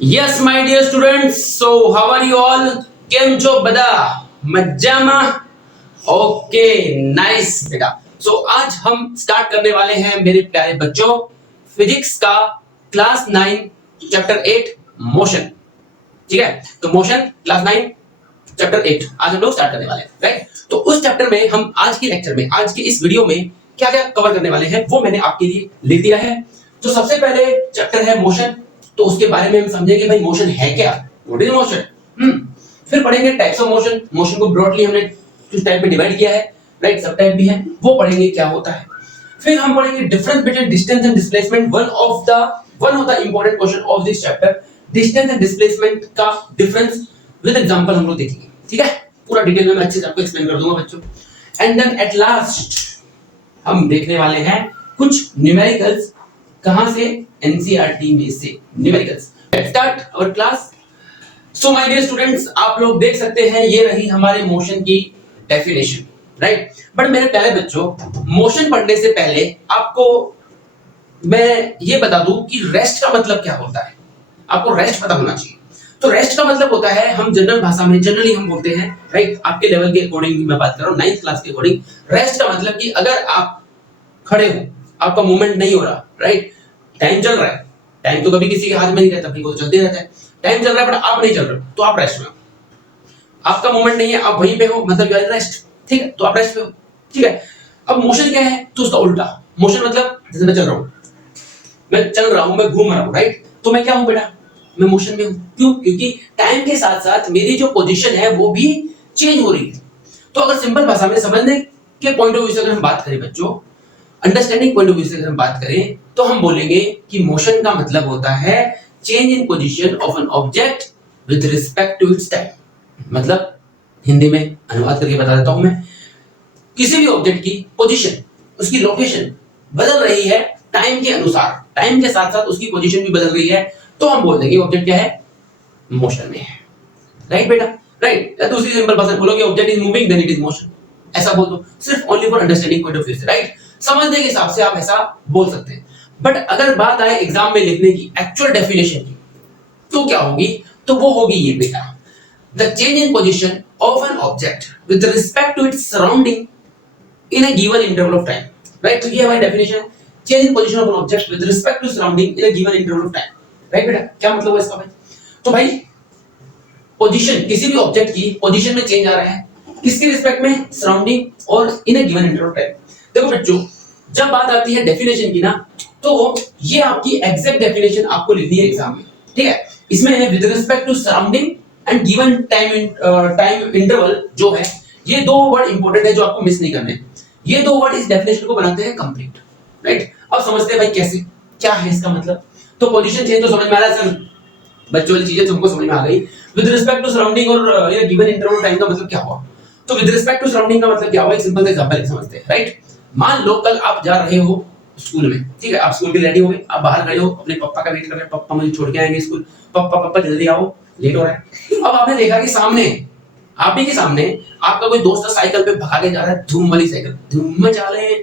Yes, my dear students. So, how are you all? કેમ છો બધા મજામાં? ओके नाइस बेटा. सो आज हम स्टार्ट करने वाले हैं मेरे प्यारे बच्चों फिजिक्स का क्लास 9 चैप्टर 8 मोशन. ठीक है, तो मोशन क्लास 9 चैप्टर 8 आज हम लोग स्टार्ट करने वाले हैं, राइट? तो उस चैप्टर में हम आज की लेक्चर में, आज की इस वीडियो में क्या क्या कवर करने वाले हैं वो मैंने आपके लिए लिख दिया है. तो सबसे पहले चैप्टर है मोशन, तो उसके बारे में हम समझेंगे भाई मोशन है क्या, व्हाट इज मोशन. फिर पढ़ेंगे टाइप्स ऑफ मोशन. मोशन को ब्रॉडली हमने कुछ टाइप में डिवाइड किया है, राइट? सब टाइप भी है, वो पढ़ेंगे क्या होता है. फिर हम पढ़ेंगे difference between distance and displacement. One of the important question of this chapter, distance and displacement का डिफरेंस विद एग्जांपल हम लोग देखेंगे. ठीक है, पूरा डिटेल में मैं अच्छे से आपको एक्सप्लेन कर दूंगा बच्चों. एंड देन एट लास्ट हम देखने वाले हैं कुछ न्यूमेरिकल्स. कहां से? एनसीईआरटी में से numericals. Let's start our class. So my dear students, आप लोग देख सकते हैं ये रही हमारे मोशन की डेफिनेशन, राइट? बट मेरे प्यारे बच्चों, मोशन पढ़ने से पहले आपको मैं ये बता दूं कि रेस्ट का मतलब क्या होता है. आपको रेस्ट पता होना चाहिए. तो रेस्ट का मतलब होता है, हम जनरल भाषा में जनरली हम बोलते हैं, राइट? आपके लेवल के अकॉर्डिंग मैं बात कर रहा हूं, 9th क्लास के अकॉर्डिंग. रेस्ट का मतलब कि अगर आप खड़े हो, आपका मूवमेंट नहीं हो रहा, राइट? टाइम चल रहा है. टाइम तो कभी किसी के हाथ में नहीं रहता, कभी तो चलते रहता है. टाइम चल रहा है बट आप नहीं चल रहे हो, तो आप रेस्ट में हो. आपका मूवमेंट नहीं है, आप वहीं पे हो, मतलब यू आर रेस्ट. ठीक है, तो आप रेस्ट पे हो. ठीक है. अब मोशन क्या है? तो उसका उल्टा. मोशन मतलब जैसे मैं चल रहा हूं, मैं घूम रहा हूं, राइट? तो मैं क्या हूं बेटा? मैं मोशन में हूं. क्यों? क्योंकि टाइम के साथ साथ मेरी जो पोजीशन है वो भी चेंज हो रही है. तो अगर सिंपल भाषा में समझने के पॉइंट ऑफ व्यू से अगर हम बात करें बच्चों, अंडरस्टैंडिंग पॉइंट ऑफ व्यू से अगर हम बात करें, तो हम बोलेंगे कि मोशन का मतलब होता है change in position of an object with respect to its time. मतलब हिंदी में अनुवाद करके बता देता हूं मैं. किसी भी ऑब्जेक्ट की पोजीशन, उसकी लोकेशन बदल रही है टाइम के अनुसार, टाइम के साथ साथ उसकी पोजीशन भी बदल रही है, तो हम बोल देंगे ऑब्जेक्ट क्या है? मोशन में है. राइट बेटा? राइट. या दूसरी सिंपल भाषा में बोलोगे object is moving then it is motion. ऐसा बोल दो, सिर्फ only for understanding point of view से, राइट? समझने के हिसाब से आप ऐसा बोल सकते हैं. बट अगर बात आए एग्जाम में लिखने की, एक्चुअल डेफिनेशन की, तो क्या होगी? तो वो होगी ये बेटा, the change in position of an object with respect to its surrounding in a given interval of time, right? तो ये हमारी डेफिनेशन है, change in position of an object with respect to surrounding in a given interval of time. Right बेटा? क्या मतलब है इसका भाई? तो भाई पोजीशन, किसी भी ऑब्जेक्ट की पोजीशन में चेंज आ रहा है, किसके रिस्पेक्ट में? सराउंडिंग और in a given interval of time. देखो बच्चों, जब बात आती है डेफिनेशन की ना, तो ये आपकी एग्जैक्ट डेफिनेशन आपको लिखनी है एग्जाम में. ठीक है? इसमें है with respect to surrounding and given time interval. जो है ये दो वर्ड इंपॉर्टेंट है जो आपको मिस नहीं करने. ये दो वर्ड इस डेफिनेशन को बनाते हैं कंप्लीट, राइट? अब समझते हैं भाई कैसे, क्या है इसका मतलब. तो पोजीशन चेंज तो समझ में आ रहा है सर, बच्चों वाली चीजें तुमको समझ में आ गई. विद रिस्पेक्ट टू सराउंडिंग और ये गिवन इंटरवल टाइम का मतलब क्या हुआ? तो विद रिस्पेक्ट टू सराउंडिंग का मतलब क्या हुआ? एक सिंपल सा एग्जांपल समझते हैं, राइट? मान लो कल आप जा रहे हो स्कूल में. ठीक है, आप स्कूल के रेडी हो गए, आप बाहर खड़े हो, अपने पापा का वेट कर रहे हैं, पापा मुझे छोड़ के आएंगे स्कूल, पापा पापा जल्दी आओ, लेट हो रहा है. अब आपने देखा कि सामने, आप ही के सामने आपका कोई दोस्त साइकिल पे भगा के जा रहा है, धूम वाली साइकिल, धूम में जा रहे हैं,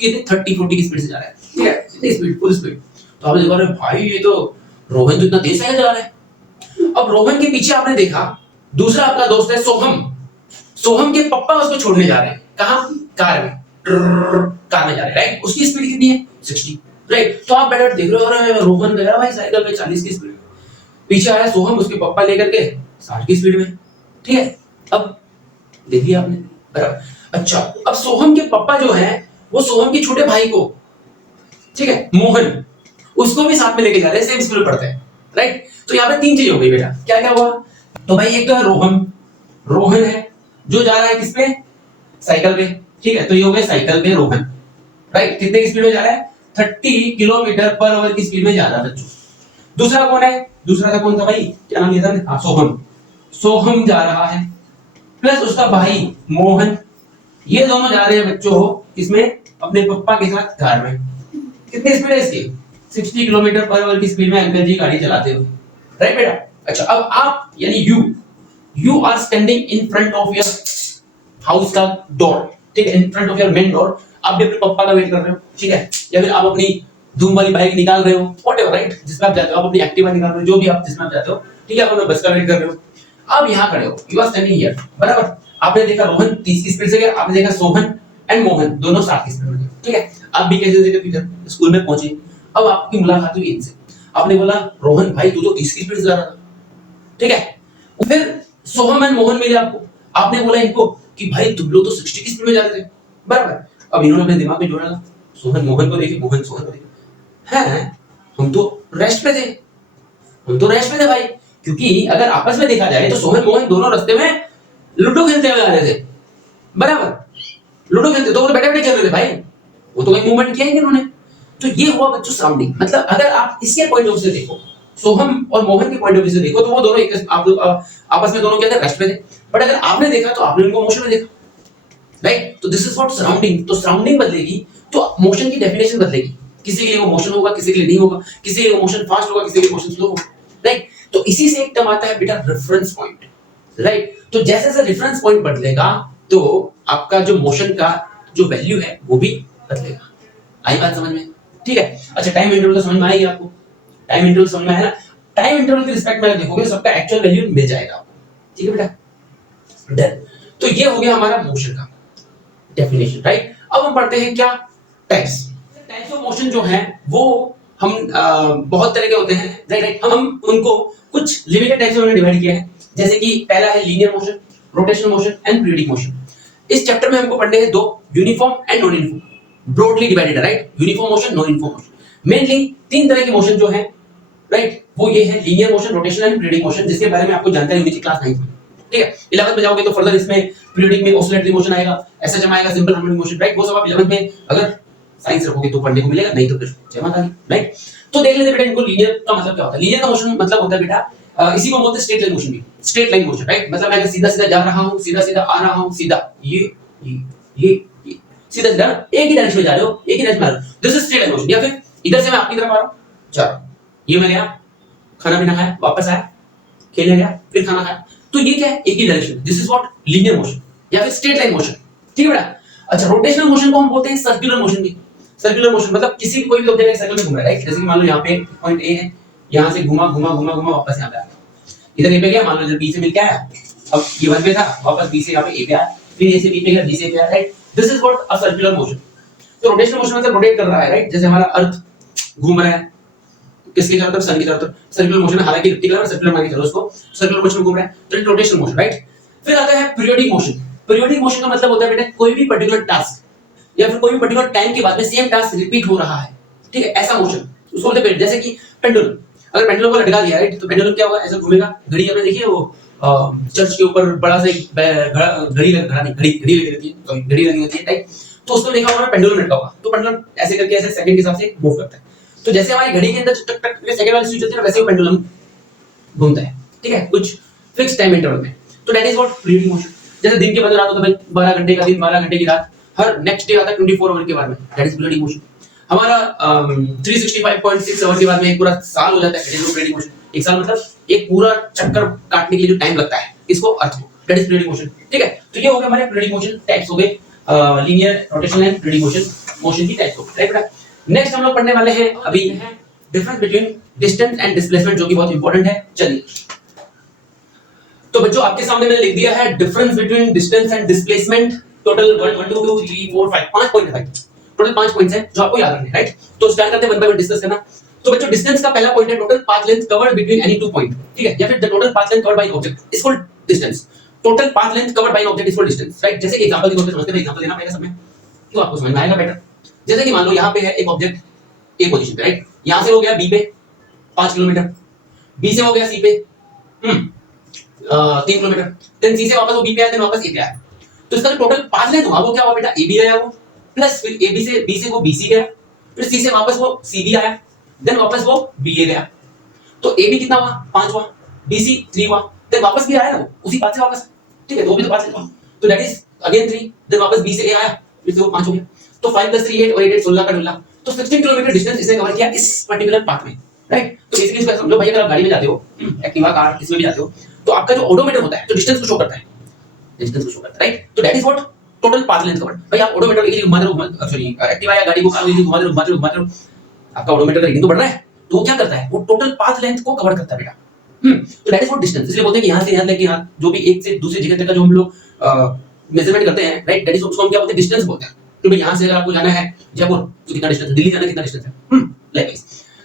कितनी 30-40 की स्पीड से जा रहा है. ठीक है, कितनी स्पीड? Full speed. तो आपने देखा, अरे भाई ये तो रोहन तो इतना तेज साइकिल चला रहा है. अब रोहन के पीछे आपने देखा दूसरा आपका दोस्त है सोहम. सोहम के पापा उसको छोड़ने जा रहे हैं. कहां? कार में. कार में जा रहे हैं, राइट? उसकी स्पीड कितनी है? 60, राइट? तो आप बैठे देख रहे हो, अरे रोहन गया भाई साइकिल पे 40 की स्पीड में, पीछे आया सोहम उसके पापा लेकर के 60 की स्पीड में. ठीक है, अब देख लिया आपने, बराबर. अच्छा, अब सोहम के पापा जो हैं वो सोहम के छोटे भाई को, ठीक है, मोहन, उसको भी साथ में लेके जा रहे हैं, सेम स्कूल पढ़ते हैं, राइट? तो यहाँ पे तीन चीज हो गई बेटा. क्या क्या हुआ? तो भाई एक तो है रोहन, रोहन है जो जा रहा है किस पे? साइकिल पे. ठीक है, तो ये हो गया साइकिल पे रोहन, राइट? कितने की स्पीड में जा रहा है? 30 किलोमीटर पर आवर की स्पीड में जा रहा है बच्चों. दूसरा कौन है? दूसरा था कौन था भाई? क्या नाम लिया था? सोहम. सोहम जा रहा है प्लस उसका भाई मोहन, ये दोनों जा रहे हैं बच्चों इसमें अपने पापा के साथ कार में. कितनी स्पीड है इसकी? 60 किलोमीटर पर आवर की स्पीड में अंकल जी गाड़ी चलाते हुए, राइट बेटा? अच्छा, अब आप यानी you are standing in front of your house का डोर. ठीक है, in front of your main door. आप भी अपने पापा का वेट कर रहे हो, ठीक है, या फिर आप अपनी धूम वाली बाइक निकाल रहे हो, व्हाटएवर, राइट, जिसमें आप जाते हो, आप अपनी एक्टिवा निकाल रहे हो, जो भी आप जिसमें आप जाते हो, ठीक है, आप अपना बस का वेट कर रहे हो, अब यहाँ खड़े हो, यू आर स्टैंडिंग हियर, बराबर, आपने देखा रोहन 30 की स्पीड से गया, आपने देखा सोहन एंड मोहन दोनों 60 की स्पीड में गए, ठीक है, आप भी कैसे देखे पीछे स्कूल में पहुंचे, अब आपकी मुलाकात हुई इनसे, आपने बोला रोहन भाई तू तो 30 की स्पीड से जा रहा था, ठीक है, फिर सोहम एंड मोहन मिले आपको, आपने बोला इनको कि भाई तुम लोग तो 60 की स्पीड में जा रहे थे, बराबर, अब इन्होंने अपने दिमाग में जोड़ा, सोहन मोहन को देखे, मोहन सोहन को देखे, हैं हम तो रेस्ट पे थे, हम तो रेस्ट पे थे भाई, क्योंकि अगर आपस में देखा जाए तो सोहन मोहन दोनों रास्ते में लूडो खेलते हुए आ रहे थे, बराबर, लूडो खेलते तो वो बैठे बैठे खेल रहे थे भाई, वो तो कोई मूवमेंट किया ही नहीं उन्होंने, तो ये हुआ बच्चों सराउंडिंग, मतलब अगर आप इसके पॉइंट ऑफ से देखो, सोहम और मोहन के पॉइंट ऑफ व्यू से देखो, तो वो दोनों एक आपस में दोनों क्या थे, रेस्ट पे थे, बट अगर आपने देखा तो आपने उनको मोशन में देखा, राइट, तो दिस इज व्हाट सराउंडिंग, तो सराउंडिंग बदलेगी तो मोशन की डेफिनेशन बदलेगी, किसी के लिए वो मोशन होगा, किसी के लिए नहीं होगा, किसी के लिए मोशन फास्ट होगा, किसी के लिए मोशन स्लो होगा, राइट, तो इसी से एक टर्म आता है बेटा रेफरेंस पॉइंट, राइट, तो जैसे जैसे रेफरेंस पॉइंट बदलेगा तो आपका जो मोशन का जो वैल्यू है वो भी बदलेगा, आई बात समझ में, ठीक है, अच्छा टाइम इंटरवल तो समझ में आएगी आपको, टाइम इंटरवल समझ में है ना, टाइम इंटरवल के रिस्पेक्ट में देखोगे सबका एक्चुअल वैल्यू मिल जाएगा आपको, ठीक है बेटा, डन, तो ये हो गया हमारा मोशन का डेफिनेशन, राइट, अब हम पढ़ते हैं क्या, टाइप्स ऑफ मोशन जो है वो हम बहुत तरह के होते हैं, राइट, हम उनको कुछ लिमिटेड टाइप्स में डिवाइड किया है, जैसे कि पहला है linear motion, rotational motion and periodic motion, इस चैप्टर में हमको पढ़ने हैं दो, uniform and non uniform, broadly divided है, right, uniform motion, non uniform motion, mainly तीन तरह के मोशन जो है, राइट, वो ये है linear motion, rotational and periodic motion, जिसके बारे में आपको जानकारी होनी चाहिए क्लास 9 में, ठीक है, 11th में जाओगे तो फर्दर इसमें पीरियडिक में ऑसिलेटरी मोशन आएगा, एसएचएम आएगा, सिंपल हार्मोनिक मोशन, राइट, वो सब आप 11th में अगर साइंस रखोगे तो पढ़ने को मिलेगा, नहीं तो फिर जय माता दी, राइट, तो देख लेते बेटा इनको लीनियर का मतलब क्या होता है, लीनियर का मोशन मतलब होता है बेटा इसी को बोलते हैं स्ट्रेट लाइन मोशन भी, स्ट्रेट लाइन मोशन, राइट, मतलब मैं अगर सीधा सीधा जा रहा हूं, सीधा सीधा आ रहा हूं, सीधा ये सीधा सीधा एक ही डायरेक्शन में जा रहे हो, एक ही डायरेक्शन में आ रहे हो, this is straight line motion, या फिर इधर से मैं आपकी तरफ आ रहा हूं, चलो ये मैं गया, खाना पीना खाया, वापस आया, खेलने गया, फिर खाना खाया, तो ये क्या है, एक ही direction, this is what linear motion या फिर स्ट्रेट लाइन मोशन, ठीक है बेटा, अच्छा रोटेशनल मोशन को हम बोलते हैं सर्कुलर मोशन भी, सर्कुलर मोशन मतलब किसी कोई भी ऑब्जेक्ट एक सर्कल में घूम रहा है, राइट, जैसे कि मान लो यहाँ पे पॉइंट ए है, यहाँ से घुमा घुमा घुमा घुमा वापस यहाँ पे आया, इधर ए पे गया, मान लो इधर बी से मिल के आया, अब ये 1 पे था, वापस बी से यहाँ पे ए पे आया, फिर ए से बी पे गया, बी से ए पे आया, right, this is what a circular motion, तो रोटेशनल मोशन मतलब रोटेट कर रहा है, राइट, जैसे हमारा अर्थ घूम रहा है किसकी चारों तरफ, सन की चारों तरफ, सर्कुलर मोशन है, हालांकि रेक्टेंगुलर और सर्कुलर मान के चलो उसको, सर्कुलर मोशन में घूम रहा है, तो इट रोटेशनल मोशन, राइट, फिर आता है पीरियोडिक मोशन, पीरियोडिक मोशन का मतलब होता है बेटा कोई भी पर्टिकुलर टास्क या फिर कोई भी पर्टिकुलर टाइम के बाद में सेम टास्क रिपीट हो रहा है, ठीक है, ऐसा मोशन उसको बोलते हैं, जैसे कि पेंडुलम, अगर पेंडुलम को लटका दिया, राइट, तो पेंडुलम क्या होगा, ऐसा घूमेगा, घड़ी आपने देखी है वो चर्च के ऊपर बड़ा सा घड़ी लगी रहती है, घड़ी लगी होती है, राइट, तो उसमें देखा होगा पेंडुलम लटका होगा, तो पेंडुलम ऐसे करके ऐसे सेकंड के हिसाब से मूव करता है, तो जैसे हमारी घड़ी के अंदर टक टक सेकंड वाली स्विच होती है ना, वैसे ही पेंडुलम घूमता है, ठीक है, कुछ फिक्स टाइम इंटरवल में, तो that is what periodic motion, जैसे दिन के बाद रात होता है भाई, 12 घंटे का दिन, 12 घंटे की रात, हर नेक्स्ट डे आता है 24 आवर के बाद में, दैट इज पीरियडिक मोशन, हमारा 365.6 आवर के बाद में एक पूरा साल हो जाता है, दैट इज पीरियडिक मोशन, एक साल मतलब एक पूरा चक्कर काटने के लिए जो टाइम लगता है इसको अर्थ को, दैट इज पीरियडिक मोशन, ठीक है, तो ये हो गए हमारे पीरियडिक मोशन टाइप्स हो गए, linear, rotational and periodic motion की टाइप्स हो गए, राइट बेटा, नेक्स्ट हम लोग पढ़ने वाले हैं अभी difference between distance and displacement, जो कि बहुत इंपॉर्टेंट है, चलिए, तो बच्चों आपके सामने मैंने लिख दिया है difference between distance and displacement, total 1 2 3 4 5 5 point है भाई, टोटल 5 पॉइंट्स हैं जो आपको याद रखने हैं, राइट, तो स्टार्ट करते हैं 1 बाय 1 डिस्कस करना, तो बच्चों डिस्टेंस का पहला पॉइंट है total path length covered between any 2 point, ठीक है, या फिर the total path length covered by object is called distance, total path length covered by object is called distance, right, जैसे कि एग्जांपल के तौर पे समझते हैं, एग्जांपल देना पड़ेगा सब में, तो आपको समझ में आएगा बेटर, जैसे कि मान लो यहाँ पे है एक ऑब्जेक्ट ए पोजीशन पे, राइट, यहाँ से हो गया बी पे 5 किलोमीटर, बी से हो गया सी पे 3 किलोमीटर, देन सी से वापस वो बी पे आया, देन वापस ए पे आया, तो इसका जो टोटल पाथ लेंथ हुआ वो क्या हुआ बेटा, ए बी आया वो, प्लस फिर ए बी से बी से वो बी सी गया, फिर सी से वापस वो सी बी आया, देन वापस वो बी ए गया, तो ए बी कितना हुआ 5 हुआ, बी सी 3 हुआ, देन वापस भी आया ना वो उसी पाथ से वापस, ठीक है, तो वो भी तो पाथ लेंथ हुआ, तो दैट इज अगेन 3, देन वापस बी से ए आया, फिर से वो 5 हो गया, तो 5 + 3 8 और 8 16 का 16, तो 16 किलोमीटर डिस्टेंस इसने कवर किया इस पर्टिकुलर पाथ में, राइट, तो बेसिकली इसको समझो भाई, अगर आप गाड़ी में जाते हो, एक्टिवा कार किसी में भी जाते हो, तो आपका जो ओडोमीटर होता है तो डिस्टेंस को शो करता है, डिस्टेंस को शो करता है, राइट, तो that is what total path length covered, भाई आप ओडोमीटर एक घुमा रहे हो, सॉरी एक्टिवा या गाड़ी को कार को घुमा रहे हो, आपका ओडोमीटर का रीडिंग तो बढ़ रहा है, तो वो क्या करता है, वो टोटल पाथ लेंथ को कवर करता है बेटा। तो दैट इज व्हाट डिस्टेंस। इसलिए बोलते हैं कि यहां से यहां तक कि यहां जो भी एक से दूसरी जगह तक का जो हम लोग मेजरमेंट करते हैं, राइट, दैट इज उसको हम क्या बोलते हैं, डिस्टेंस बोलते हैं। तो भाई यहां से अगर आपको जाना है जयपुर तो कितना डिस्टेंस है, दिल्ली जाना कितना डिस्टेंस है, लाइक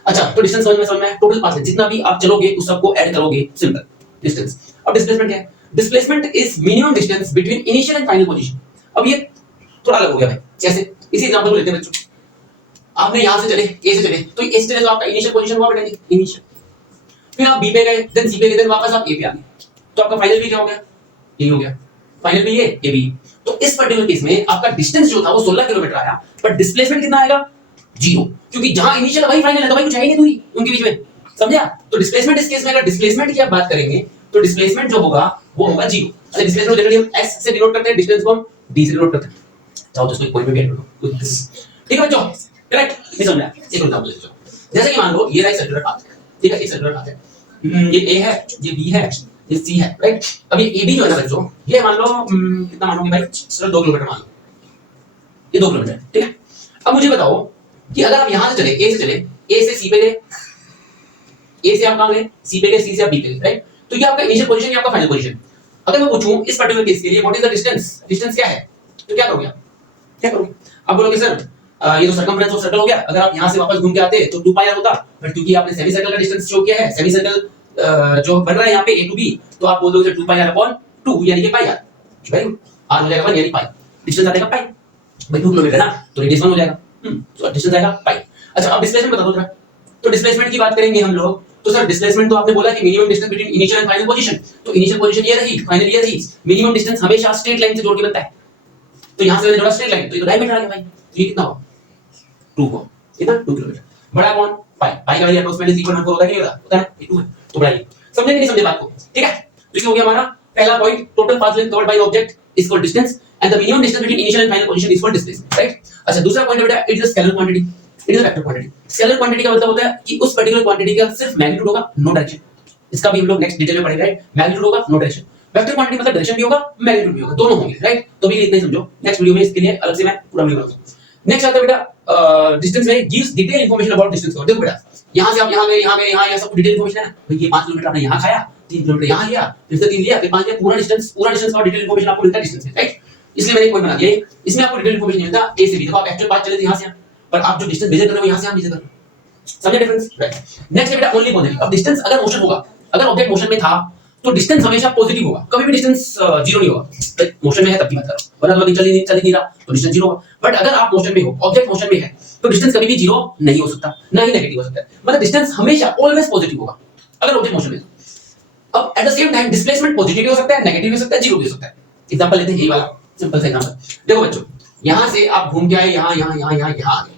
अच्छा, तो डिस्टेंस समझ में आया, टोटल पाथ लेंथ जितना भी आप चलोगे उस सबको ऐड करोगे, सिंपल डिस्टेंस। अब डिस्प्लेसमेंट क्या है, displacement is minimum distance between initial and final position. अब ये थोड़ा अलग हो गया भाई, कैसे, इसी एग्जांपल को लेते हैं बच्चों। आपने यहां से चले, ए से चले, तो ए से चले तो आपका इनिशियल पोजीशन हुआ बेटा, इनिशियल, फिर आप बी पे गए, देन सी पे गए, देन वापस आप ए पे आ गए, तो आपका फाइनल भी क्या हो गया, ये हो गया, फाइनल भी ये भी। तो इस पर्टिकुलर केस में आपका डिस्टेंस जो था वो 16 किलोमीटर आया, बट डिस्प्लेसमेंट कितना आएगा, 0, क्योंकि जहां इनिशियल वही फाइनल है, तो भाई कुछ है ही नहीं दूरी उनके बीच में, समझा। तो डिस्प्लेसमेंट इस केस में, अगर डिस्प्लेसमेंट की आप बात करेंगे तो डिस्प्लेसमेंट जो होगा वो होगा 0। अच्छा, डिस्प्लेसमेंट जनरली हम s से डिनोट करते हैं, डिस्टेंस को हम d से डिनोट करते हैं, चाहो तो इसको कोई भी ऐड करो, ठीक है बच्चों, करेक्ट, नहीं समझ आया। एक एग्जांपल लेते हैं, जैसे कि मान लो ये रहा सर्कुलर पाथ है, ठीक है, ये सर्कुलर पाथ है, ये a है, ये b है, ये c है, राइट। अब ये ab जो है ना बच्चों, ये मान लो कितना मानोगे भाई, सिर्फ 2 किलोमीटर मान लो, ये 2 किलोमीटर, ठीक है। अब मुझे बताओ कि अगर आप यहां से चले, a से चले, a से c पे गए, a से आप कहां गए, c पे गए, c से आप b पे गए, राइट। तो ये आपका इनिशियल पोजीशन, ये आपका फाइनल पोजीशन। अगर मैं पूछूं इस पर्टिकुलर केस के लिए what is the distance, distance क्या है, तो क्या करोगे आप, क्या करोगे, आप बोलोगे सर ये तो सर्कमफ्रेंस ऑफ सर्कल हो गया, अगर आप यहां से वापस घूम के आते तो 2 पाई आर होता, बट क्योंकि आपने सेमी सर्कल का डिस्टेंस शो किया है, सेमी सर्कल जो बन रहा है यहां पे a टू b, तो आप बोल दोगे 2 पाई आर अपॉन 2 यानी कि पाई आर, वेरी गुड, r हो जाएगा 1 यानी पाई, डिस्टेंस आ जाएगा पाई, भाई 2 किलोमीटर ना, तो रेडियस 1 हो जाएगा, तो डिस्टेंस आएगा पाई। अच्छा, अब डिस्प्लेसमेंट बता दो जरा, तो डिस्प्लेसमेंट की बात करेंगे हम लोग, तो सर डिस्प्लेसमेंट तो आपने बोला कि minimum distance between initial and final position, तो इनिशियल पोजीशन ये रही, फाइनल ये रही, मिनिमम डिस्टेंस हमेशा स्ट्रेट लाइन से जोड़ के बनता है, तो यहां से मैंने जोड़ा स्ट्रेट लाइन, तो ये तो डायमीटर आ गया भाई, ये कितना हो, 2 को, कितना 2 किलोमीटर, बड़ा कौन, पाई, पाई का वैल्यू अप्रोक्सीमेटली 3.4 होता है, कि होता है ना, ये 2 है, तो बढ़ाइए, समझे कि नहीं समझे बात को, ठीक है। तो ये हो गया हमारा पहला point, total path length covered by object is equal distance and the minimum distance between initial and final position is equal displacement, right. अच्छा, दूसरा पॉइंट बेटा, it is a scalar quantity, it is a vector quantity. Scalar quantity का मतलब होता है कि उस particular quantity का सिर्फ मैग्नीट्यूड होगा, नो डायरेक्शन, इसका भी हम लोग नेक्स्ट डिटेल में पढ़ेंगे, राइट। मैग्नीट्यूड होगा, नो डायरेक्शन, वेक्टर क्वांटिटी मतलब डायरेक्शन भी होगा, मैग्नीट्यूड भी होगा, दोनों होंगे, राइट। तो भी इतना ही समझो, नेक्स्ट वीडियो में इसके लिए अलग से मैं पूरा वीडियो बनाऊंगा। नेक्स्ट आता है बेटा डिस्टेंस में gives detail information about distance. देखो बेटा, यहां से आप यहां गए, यहां सब डिटेल इंफॉर्मेशन है ना, भाई ये 5 किलोमीटर आपने यहां खाया, 3 किलोमीटर यहां लिया, फिर से 3 लिया, फिर 5 लिया, पूरा डिस्टेंस का डिटेल इंफॉर्मेशन आपको मिलता है डिस्टेंस में, राइट। इसलिए मैंने एक पॉइंट बना दिया, इसमें आपको डिटेल इंफॉर्मेशन मिलता है ए से बी। देखो आप एक्चुअल पाथ चले थे यहां से यहां, पर आप जो डिस्टेंस मेजर कर रहे हो यहां से यहां मेजर कर रहे हो, समझे डिफरेंस, राइट। नेक्स्ट है बेटा ओनली पॉजिटिव। अब डिस्टेंस अगर मोशन होगा, अगर ऑब्जेक्ट मोशन में था तो डिस्टेंस हमेशा पॉजिटिव होगा, कभी भी डिस्टेंस जीरो नहीं होगा, मोशन में है तब की बात करो, वरना तो चल ही नहीं रहा तो डिस्टेंस जीरो होगा। बट अगर आप मोशन में हो, ऑब्जेक्ट मोशन में है, तो डिस्टेंस कभी भी जीरो नहीं हो सकता, ना ही नेगेटिव हो सकता है, मतलब डिस्टेंस हमेशा ऑलवेज पॉजिटिव होगा अगर ऑब्जेक्ट मोशन में है। अब at the same time displacement positive भी हो सकता है, नेगेटिव भी हो सकता है, जीरो भी हो सकता है। एग्जांपल लेते हैं, ये वाला सिंपल सा एग्जांपल। देखो बच्चों, यहां से आप घूम के आए, यहां आ गए,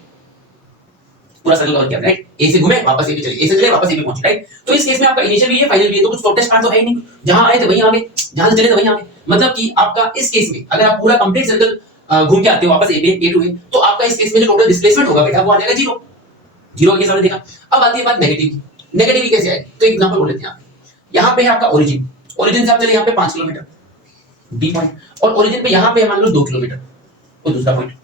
पूरा सर्कल कवर किया, राइट। ए से घूमे वापस ए पे चले, ए से चले वापस ए पे पहुंचे, राइट। तो इस केस में आपका इनिशियल भी है, फाइनल भी है, तो कुछ शॉर्टेस्ट पाथ तो है ही नहीं, जहां आए थे वहीं आ गए, जहां से चले थे वहीं आ गए। मतलब कि आपका इस केस में अगर आप पूरा कंप्लीट सर्कल घूम के आते हो वापस ए पे, ए टू ए, तो आपका इस केस में जो टोटल डिस्प्लेसमेंट होगा बेटा वो आ जाएगा जीरो, जीरो के सामने देखा। अब आती है बात नेगेटिव की, नेगेटिव कैसे आए, तो एग्जांपल बोल लेते हैं। यहां पे है आपका ओरिजिन, ओरिजिन से आप चले यहां पे 5 किलोमीटर बी पॉइंट, और ओरिजिन पे यहां पे मान लो 2 किलोमीटर, वो दूसरा पॉइंट,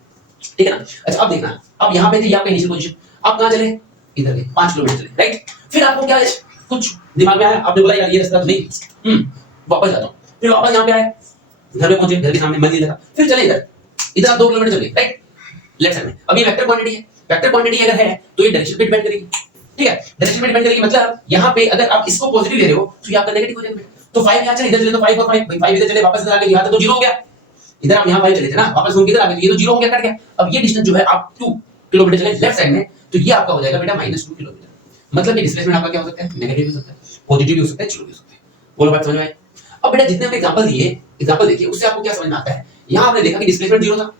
ठीक है ना। अच्छा, अब देखना, अब यहां पे थी आपका इनिशियल पोजीशन, आप कहां चले, इधर गए 5 किलोमीटर चले, राइट। फिर आपको क्या कुछ दिमाग में आया, आपने बोला यार ये रास्ता तो नहीं, वापस जाता हूं, फिर वापस यहां पे आए, घर पे पहुंचे, घर के सामने मंदिर लगा, फिर चले इधर, इधर आप 2 किलोमीटर चले, राइट, लेफ्ट साइड में। अब ये वेक्टर क्वांटिटी है, वेक्टर क्वांटिटी अगर है तो ये डायरेक्शन पे डिपेंड करेगी, ठीक है, डायरेक्शन पे डिपेंड करेगी। मतलब यहां पे अगर आप इसको पॉजिटिव ले रहे हो तो ये आपका नेगेटिव हो जाएगा, तो 5 यहां चले, इधर चले तो 5 और 5, भाई 5 इधर चले वापस इधर आ गए, यहां तक तो जीरो हो गया, इधर आप यहां 5 चले थे ना, वापस घूम के इधर आ गए, ये तो जीरो हो गया, कट गया। अब ये डिस्टेंस जो है आप 2 किलोमीटर चले लेफ्ट साइड में, तो ये आपका हो जाएगा बेटा -2 किलोमीटर। मतलब ये डिस्प्लेसमेंट आपका क्या हो सकता है, नेगेटिव भी हो सकता है, पॉजिटिव भी हो सकता है, जीरो भी हो सकता है। बोलो बात समझ में आई। अब बेटा जितने हमने एग्जांपल दिए, एग्जांपल देखिए, उससे आपको क्या समझ में आता है। यहां आपने देखा कि डिस्प्लेसमेंट जीरो था,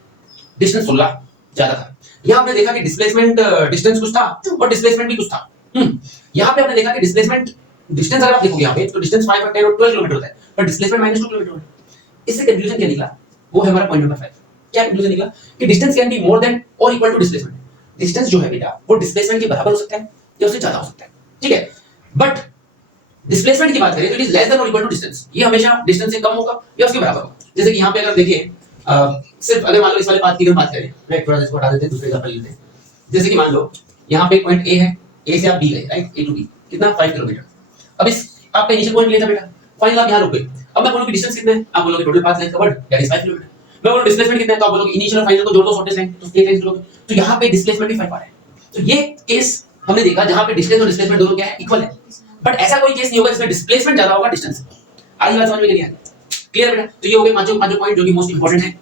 डिस्टेंस 16 ज्यादा था। यहां आपने देखा कि डिस्प्लेसमेंट डिस्टेंस कुछ था और डिस्प्लेसमेंट भी कुछ था। यहां पे आपने देखा कि डिस्प्लेसमेंट डिस्टेंस अगर आप देखोगे यहां पे तो डिस्टेंस 5 और 10 और 12 किलोमीटर होता है, पर डिस्प्लेसमेंट -2 किलोमीटर होता है। इससे कंक्लूजन क्या निकला, वो है हमारा पॉइंट नंबर 5। क्या कंक्लूजन निकला कि distance can be more than और इक्वल टू डिस्प्लेसमेंट। डिस्टेंस जो है बेटा वो डिस्प्लेसमेंट के बराबर हो सकता है या उससे ज्यादा हो सकता है, ठीक है। बट डिस्प्लेसमेंट की बात करें तो इट इज लेस देन और इक्वल टू डिस्टेंस, ये हमेशा डिस्टेंस से कम होगा या उसके बराबर होगा। जैसे कि यहां पे अगर देखिए सिर्फ अगर मान लो इस वाले पाथ की अगर बात करें, राइट, थोड़ा सा इसको हटा देते हैं, दूसरे एग्जांपल लेते हैं। जैसे कि मान लो यहाँ पे पॉइंट ए है, ए से आप बी गए, राइट, ए टू बी, कितना 5 किलोमीटर। अब इस आपका इनिशियल पॉइंट लिया था बेटा, फाइनल आप यहाँ रुक गए। अब मैं बोलूँ कि डिस्टेंस कितना है, आप बोलोगे total path length covered that is 5 kilometre. मैं बोलूँ डिस्प्लेसमेंट कितना है, तो आप बोलोगे इनिशियल और फाइनल को जोड़ दो शॉर्टेस्ट लाइन, तो 8 जोड़ोगे, तो यहाँ पे डिस्प्लेसमेंट भी 5 आ रहा है। तो ये केस हमने देखा जहाँ पे डिस्टेंस और डिस्प्लेसमेंट दोनों क्या है, इक्वल है। बट ऐसा कोई केस नहीं होगा जिसमें डिस्प्लेसमेंट ज्यादा होगा डिस्टेंस। आधी बात समझ में नहीं आई? क्लियर बेटा? तो ये हो गए पांचों पॉइंट जो कि मोस्ट इंपोर्टेंट है।